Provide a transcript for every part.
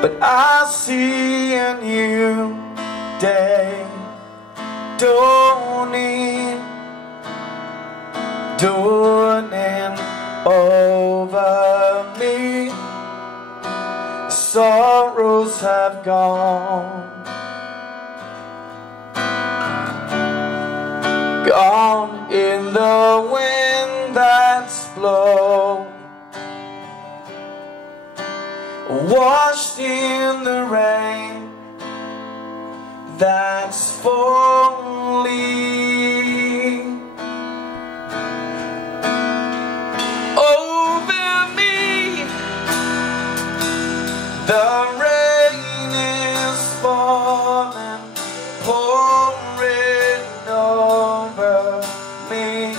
but I see a new day dawning over me. Sorrows have gone in the wind that's blown, washed in the rain that's falling over me. The rain is falling, pouring over me.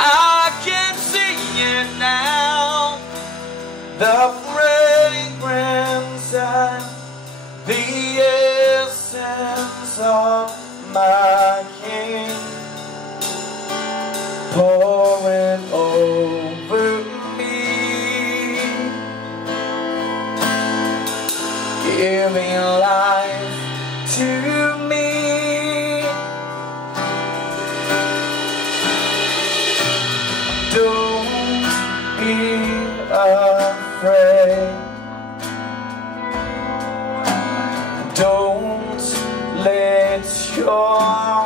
I can see it now, the fragrance and the essence of my King pouring over me, giving life to me. Don't be afraid. Don't let your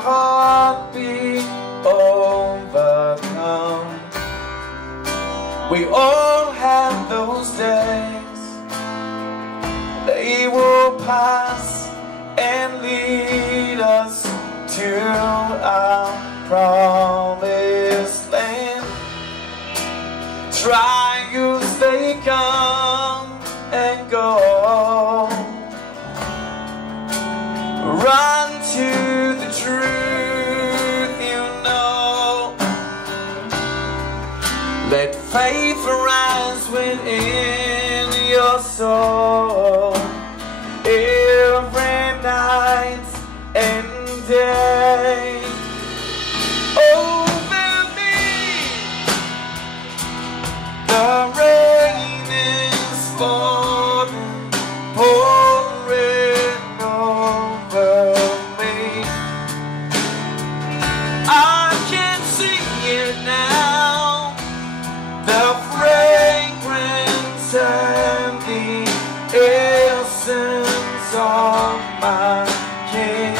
heart be overcome. We all have those days. They will pass and lead us to our promised land. Trials, they come and go. Run to the truth, you know. Let faith rise within your soul every night and day. Over me, the rain is falling, pouring over me. I can see it now, the fragrance and the essence of my King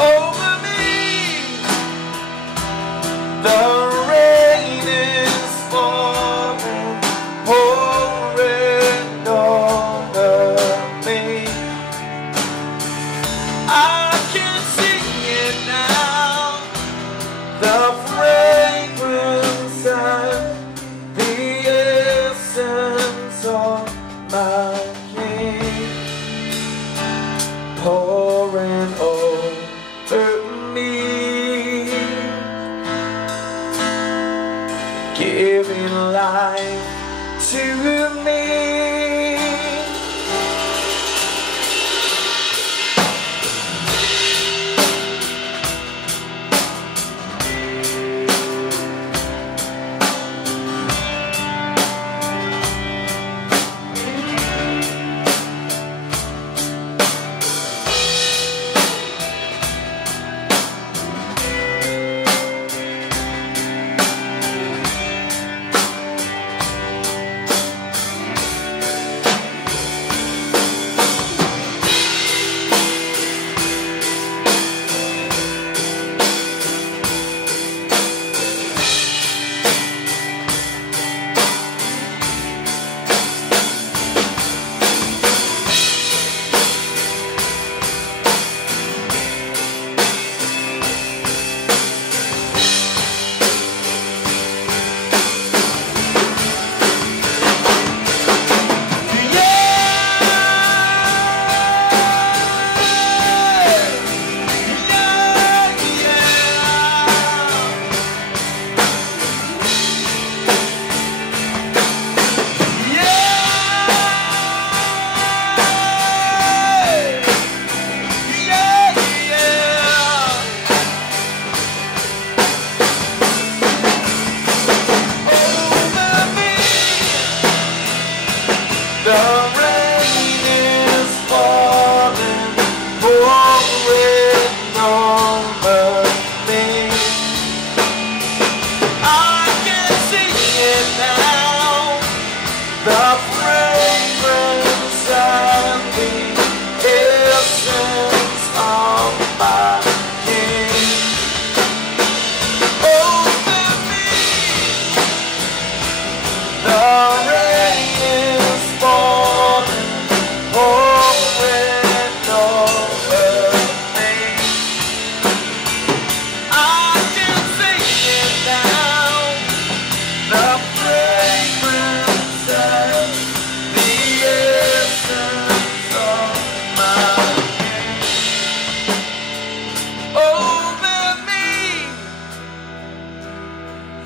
over me. The rain is falling, pouring over me. I can see it now, the fragrance and the essence of my King pouring over me, giving life to me.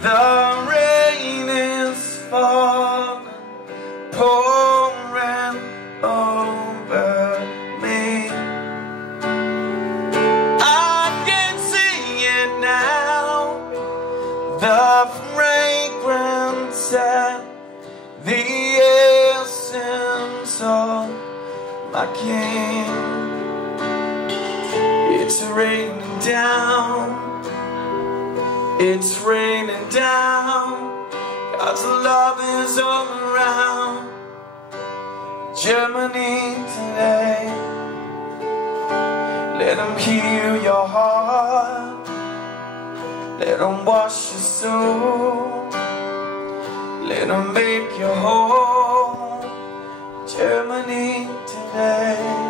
The rain is falling, pouring over me. I can see it now, the fragrance and the essence of my King. It's raining down, it's raining down. God's love is all around Germany today. Let Him heal your heart, let Him wash your soul, let Him make you whole. Germany today.